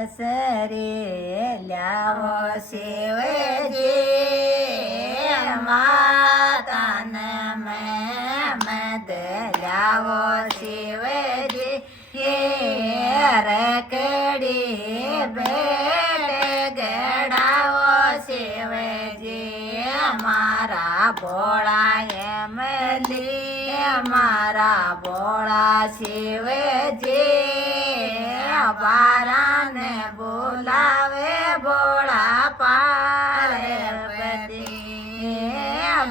કેસરી લાવો શિવજી માતાને મહેમદ લાવો શિવજી રકડી બેટ ગડાવો શિવજી મારા ભોળા એમલી મારા ભોળા શિવજી બારાને બોલાવે ભોળા પાર્વતી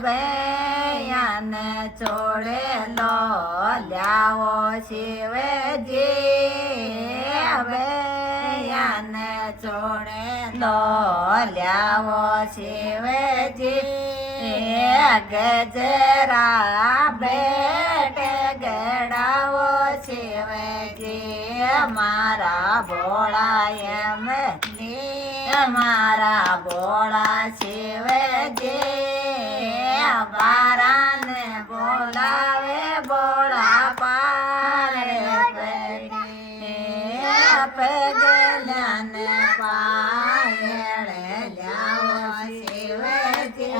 બયાને છોડેલો લાવો શિવજી બયાને છોડેલો લાવો શિવજી ગજરા બેટ ગડાવો શિવજી મારા ભોળા એમલી મારા ભોળા શિવજી બારાને બોલાવે ભોળા પાર્વતી પગલાને પાયળ લાવો શિવજી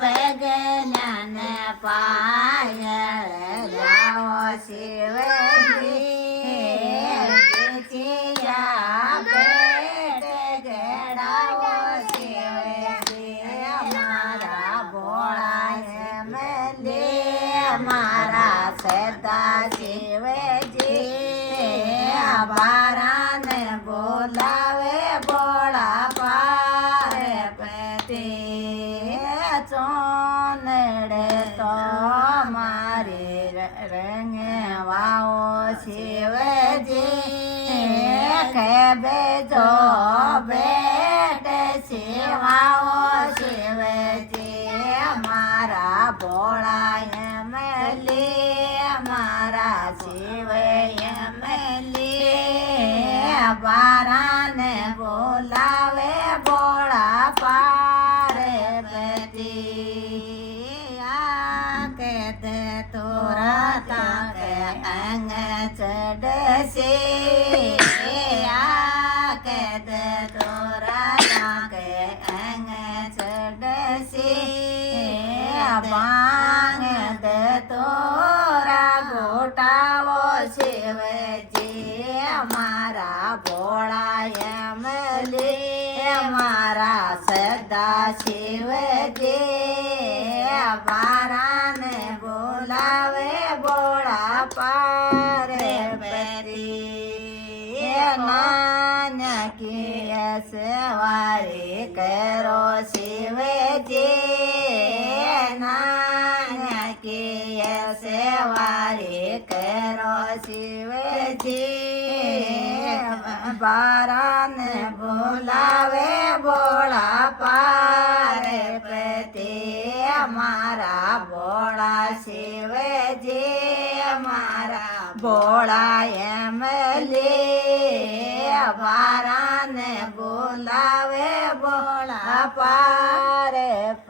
પગલાને પાયળ લાવો શિવજી ચિયા બેટ ગડાવો શિવજી મારા ભોળા એમલી મારા સદા શિવજી બારાને બોલાવે ભોળા પાર્વતી ચોનડે તો મારી રંગે વાવો શિવજી ખેબે જો બેટ શિવાઓ શિવજી મારા ભોળા એમલી મારા શિવ એમલી બારાને બોલાવે ભોળા પાર્વતી આ કે તે તોરા તાકે અંગ ચડશે આ કે તે તોરા તાકે અંગ ચડશે ભાંગ દે તોરા ગોટાવો શિવજી મારા ભોળા એમલી મારા સદા શિવજી બારાને બોલાવે ભોળા પાર્વતી નાનકી સવારી કરો શિવજી નાનકી સવારી કરો શિવજી બારાને બોલાવે ભોળા પાર્વતી મારા ભોળા શિવજી મારા ભોળા એમલી બારાને બોલાવે ભોળા પાર્વતી